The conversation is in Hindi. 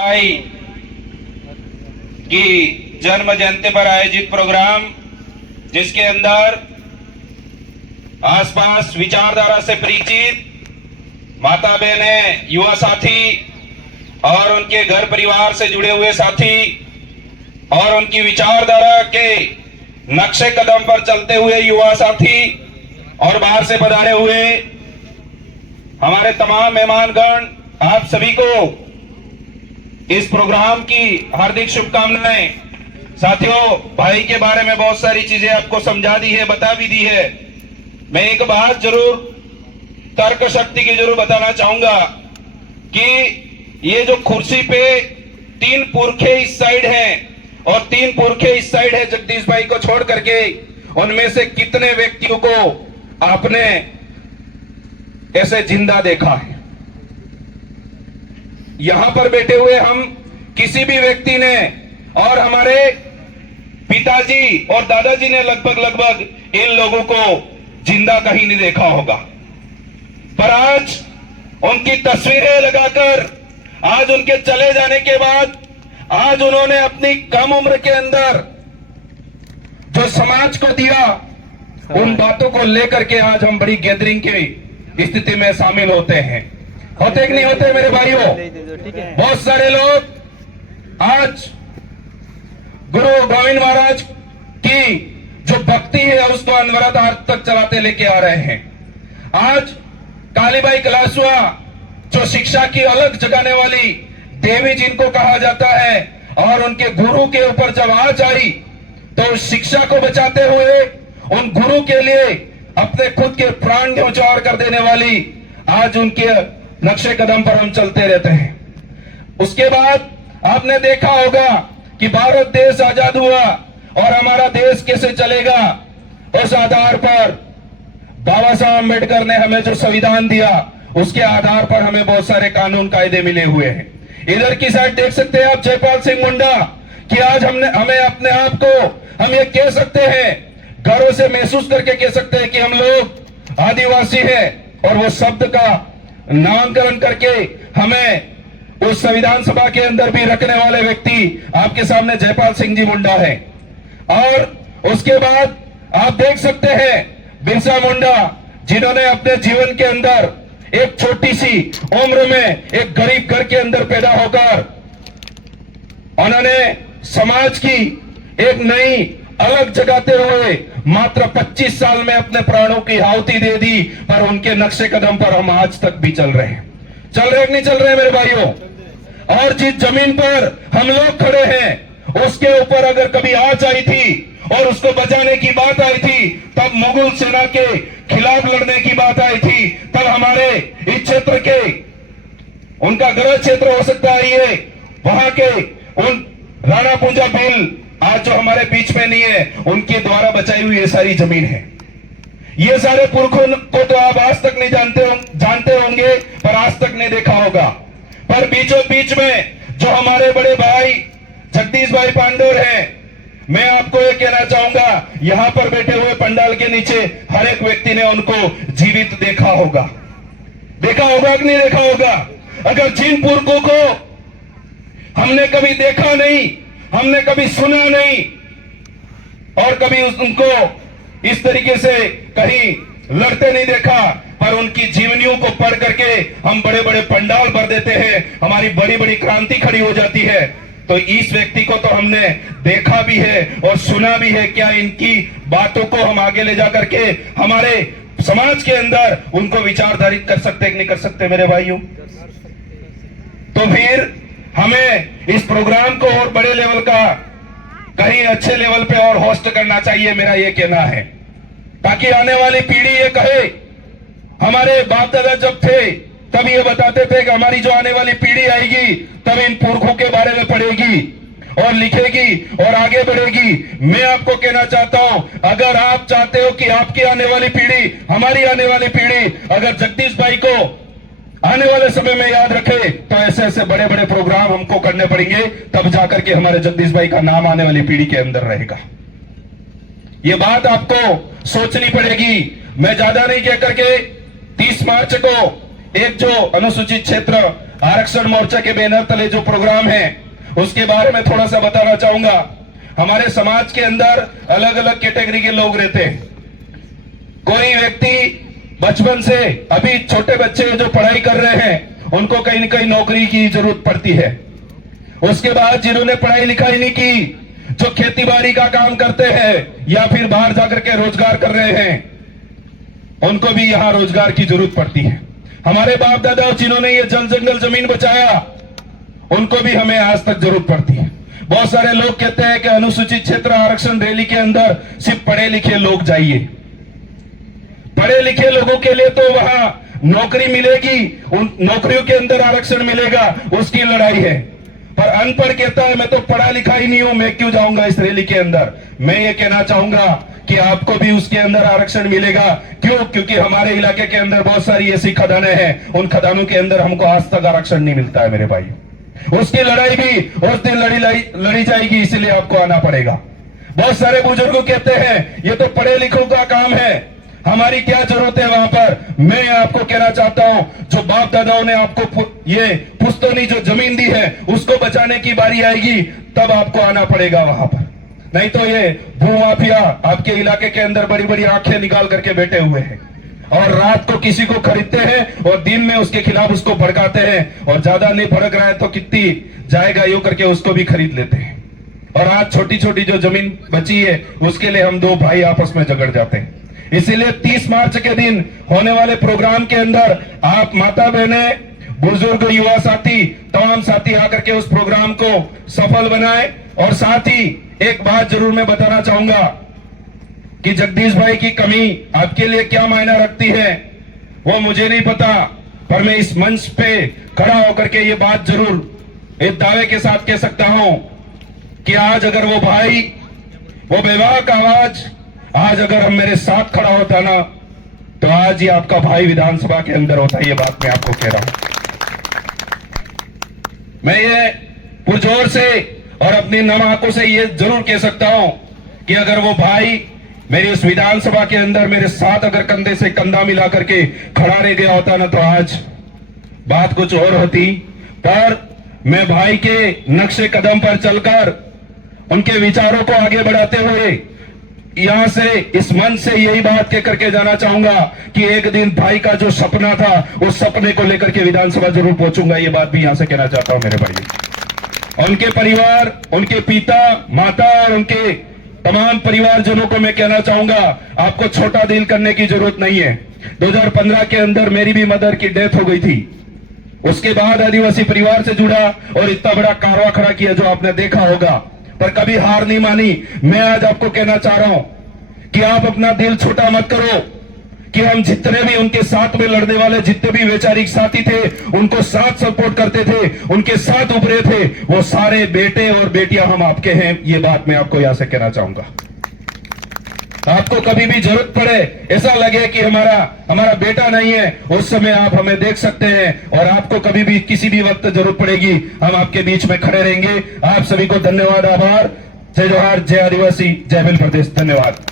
भाई की जन्म जयंती पर आयोजित प्रोग्राम, जिसके अंदर आसपास विचारधारा से परिचित माता बहनें, युवा साथी और उनके घर परिवार से जुड़े हुए साथी और उनकी विचारधारा के नक्शे कदम पर चलते हुए युवा साथी और बाहर से पधारे हुए हमारे तमाम मेहमानगण, आप सभी को इस प्रोग्राम की हार्दिक शुभकामनाएं। साथियों, भाई के बारे में बहुत सारी चीजें आपको समझा दी है, बता भी दी है। मैं एक बात जरूर तर्क शक्ति की जरूर बताना चाहूंगा कि ये जो कुर्सी पे 3 पुरखे इस साइड हैं और 3 पुरखे इस साइड है, जगदीश भाई को छोड़ करके, उनमें से कितने व्यक्तियों को आपने ऐसे जिंदा देखा है? यहां पर बैठे हुए हम किसी भी व्यक्ति ने और हमारे पिताजी और दादाजी ने लगभग इन लोगों को जिंदा कहीं नहीं देखा होगा। पर आज उनकी तस्वीरें लगाकर, आज उनके चले जाने के बाद, आज उन्होंने अपनी कम उम्र के अंदर जो समाज को दिया, उन बातों को लेकर के आज हम बड़ी गैदरिंग की स्थिति में शामिल होते हैं। होते कि नहीं होते मेरे भाइयों? बहुत सारे लोग आज गुरु गोविंद महाराज की जो भक्ति है उसको अनवरत आज तक चलाते लेके आ रहे हैं। आज कालीबाई कलासुआ जो शिक्षा की अलग जगाने वाली देवी जिनको कहा जाता है, और उनके गुरु के ऊपर जब आज आई तो शिक्षा को बचाते हुए उन गुरु के लिए अपने खुद के प्राण न्यौछावर कर देने वाली आज उनके नक्शे कदम पर हम चलते रहते हैं। उसके बाद आपने देखा होगा कि भारत देश आजाद हुआ और हमारा देश कैसे चलेगा, उस आधार पर बाबा साहब अम्बेडकर ने हमें जो संविधान दिया, उसके आधार पर हमें बहुत सारे कानून कायदे मिले हुए हैं। इधर की साइड देख सकते हैं आप जयपाल सिंह मुंडा कि आज हमें अपने आप को हम ये कह सकते हैं, गर्व से महसूस करके कह सकते हैं कि हम लोग आदिवासी हैं, और वो शब्द का नामकरण करके हमें उस संविधान सभा के अंदर भी रखने वाले व्यक्ति आपके सामने जयपाल सिंह जी मुंडा है। और उसके बाद आप देख सकते हैं बिरसा मुंडा, जिन्होंने अपने जीवन के अंदर एक छोटी सी उम्र में एक गरीब घर के अंदर पैदा होकर उन्होंने समाज की एक नई अलग जगाते हुए मात्र 25 साल में अपने प्राणों की आहुति दे दी। पर उनके नक्शे कदम पर हम आज तक भी चल रहे हैं। चल रहे कि नहीं चल रहे मेरे भाइयों? और जिस जमीन पर हम लोग खड़े हैं, उसके ऊपर अगर कभी आंच आई थी और उसको बचाने की बात आई थी, तब मुगल सेना के खिलाफ लड़ने की बात आई थी, तब हमारे इस क्षेत्र के, उनका गृह क्षेत्र हो सकता है ये, वहां के उन राणा पूजा बिल आज जो हमारे बीच में नहीं है, उनके द्वारा बचाई हुई ये सारी जमीन है। ये सारे पुरखों को तो आप आज तक नहीं जानते होंगे, पर आज तक नहीं देखा होगा। पर बीचों बीच में जो हमारे बड़े भाई जगदीश भाई पांडोर हैं, मैं आपको ये कहना चाहूंगा, यहां पर बैठे हुए पंडाल के नीचे हर एक व्यक्ति ने उनको जीवित देखा होगा। देखा होगा कि नहीं देखा होगा? अगर जिन पुरखों को हमने कभी देखा नहीं, हमने कभी सुना नहीं, और कभी उनको इस तरीके से कहीं लड़ते नहीं देखा, पर उनकी जीवनियों को पढ़ करके हम बड़े बड़े पंडाल भर देते हैं, हमारी बड़ी बड़ी क्रांति खड़ी हो जाती है। तो इस व्यक्ति को तो हमने देखा भी है और सुना भी है। क्या इनकी बातों को हम आगे ले जाकर के हमारे समाज के अंदर उनको विचारधारित कर सकते हैं कि नहीं कर सकते मेरे भाइयों? तो फिर हमें इस प्रोग्राम को और बड़े लेवल का, कहीं अच्छे लेवल पे और होस्ट करना चाहिए, मेरा ये कहना है, ताकि आने वाली पीढ़ी ये कहे, हमारे बाप दादा जब थे तब ये बताते थे कि हमारी जो आने वाली पीढ़ी आएगी तब इन पुरखों के बारे में पढ़ेगी और लिखेगी और आगे बढ़ेगी। मैं आपको कहना चाहता हूं, अगर आप चाहते हो कि आपकी आने वाली पीढ़ी, हमारी आने वाली पीढ़ी अगर जगदीश भाई को आने वाले समय में याद रखे, तो ऐसे ऐसे बड़े बड़े प्रोग्राम हमको करने पड़ेंगे, तब जाकर के हमारे जगदीश भाई का नाम आने वाली पीढ़ी के अंदर रहेगा। ये बात आपको सोचनी पड़ेगी। मैं ज्यादा नहीं कह करके 30 मार्च को एक जो अनुसूचित क्षेत्र आरक्षण मोर्चा के बैनर तले जो प्रोग्राम है उसके बारे में थोड़ा सा बताना चाहूंगा। हमारे समाज के अंदर अलग अलग कैटेगरी के लोग रहते हैं। कोई व्यक्ति बचपन से, अभी छोटे बच्चे जो पढ़ाई कर रहे हैं उनको कहीं न कहीं नौकरी की जरूरत पड़ती है। उसके बाद जिन्होंने पढ़ाई लिखाई नहीं की, जो खेती बाड़ी का काम करते हैं या फिर बाहर जाकर के रोजगार कर रहे हैं, उनको भी यहां रोजगार की जरूरत पड़ती है। हमारे बाप दादा जिन्होंने ये जल जंगल जमीन बचाया, उनको भी हमें आज तक जरूरत पड़ती है। बहुत सारे लोग कहते हैं कि अनुसूचित क्षेत्र आरक्षण रैली के अंदर सिर्फ पढ़े लिखे लोग जाइए। पढ़े लिखे लोगों के लिए तो वहां नौकरी मिलेगी, उन नौकरियों के अंदर आरक्षण मिलेगा, उसकी लड़ाई है। पर अनपढ़ कहता है मैं तो पढ़ा लिखा ही नहीं हूं, मैं क्यों जाऊंगा इस रैली के अंदर। मैं ये कहना चाहूंगा कि आपको भी उसके अंदर आरक्षण मिलेगा। क्यों? क्योंकि हमारे इलाके के अंदर बहुत सारी ऐसी खदानें हैं, उन खदानों के अंदर हमको आज तक आरक्षण नहीं मिलता है मेरे भाई। उसकी लड़ाई भी उस दिन लड़ी जाएगी, इसलिए आपको आना पड़ेगा। बहुत सारे बुजुर्ग कहते हैं ये तो पढ़े लिखों का काम है, हमारी क्या जरूरत है वहां पर। मैं आपको कहना चाहता हूं, जो बाप दादाओं ने आपको ये पुश्तौनी जो जमीन दी है उसको बचाने की बारी आएगी, तब आपको आना पड़ेगा वहां पर। नहीं तो ये भूमाफिया आपके इलाके के अंदर बड़ी बड़ी आंखें निकाल करके बैठे हुए हैं और रात को किसी को खरीदते हैं और दिन में उसके खिलाफ उसको भड़काते हैं, और ज्यादा नहीं भड़क रहा है तो कितनी जाएगा यूं करके उसको भी खरीद लेते हैं। और आज छोटी छोटी जो जमीन बची है उसके लिए हम दो भाई आपस में झगड़ जाते हैं। इसीलिए 30 मार्च के दिन होने वाले प्रोग्राम के अंदर आप माता बहने, बुजुर्ग, युवा साथी, तमाम साथी आकर के उस प्रोग्राम को सफल बनाएं। और साथ ही एक बात जरूर मैं बताना चाहूंगा कि जगदीश भाई की कमी आपके लिए क्या मायना रखती है वो मुझे नहीं पता, पर मैं इस मंच पे खड़ा होकर के ये बात जरूर एक दावे के साथ कह सकता हूं कि आज अगर वो भाई, वो बेबाक आवाज आज अगर हम मेरे साथ खड़ा होता ना, तो आज ही आपका भाई विधानसभा के अंदर होता। ये बात मैं आपको कह रहा हूं। मैं ये पुरजोर से और अपनी नम आंखों से ये जरूर कह सकता हूं कि अगर वो भाई मेरी उस विधानसभा के अंदर मेरे साथ अगर कंधे से कंधा मिला करके खड़ा रह गया होता ना, तो आज बात कुछ और होती। पर मैं भाई के नक्शे कदम पर चलकर उनके विचारों को आगे बढ़ाते हुए यहां से, इस मंच से यही बात कह करके जाना चाहूंगा कि एक दिन भाई का जो सपना था उस सपने को लेकर के विधानसभा जरूर पहुंचूंगा। ये बात भी यहां से कहना चाहता हूं मेरे भाई। उनके परिवार, उनके पिता, माता और उनके तमाम परिवारजनों को मैं कहना चाहूंगा, आपको छोटा दिल करने की जरूरत नहीं है। 2015 के अंदर मेरी भी मदर की डेथ हो गई थी। उसके बाद आदिवासी परिवार से जुड़ा और इतना बड़ा कारवा खड़ा किया जो आपने देखा होगा, पर कभी हार नहीं मानी। मैं आज आपको कहना चाह रहा हूं कि आप अपना दिल छोटा मत करो, कि हम जितने भी उनके साथ में लड़ने वाले जितने भी वैचारिक साथी थे, उनको साथ सपोर्ट करते थे, उनके साथ उभरे थे, वो सारे बेटे और बेटियां हम आपके हैं। ये बात मैं आपको यहां से कहना चाहूंगा। आपको कभी भी जरूरत पड़े, ऐसा लगे कि हमारा बेटा नहीं है, उस समय आप हमें देख सकते हैं। और आपको कभी भी किसी भी वक्त जरूरत पड़ेगी, हम आपके बीच में खड़े रहेंगे। आप सभी को धन्यवाद, आभार। जय जोहार, जय आदिवासी, जय भील प्रदेश। धन्यवाद।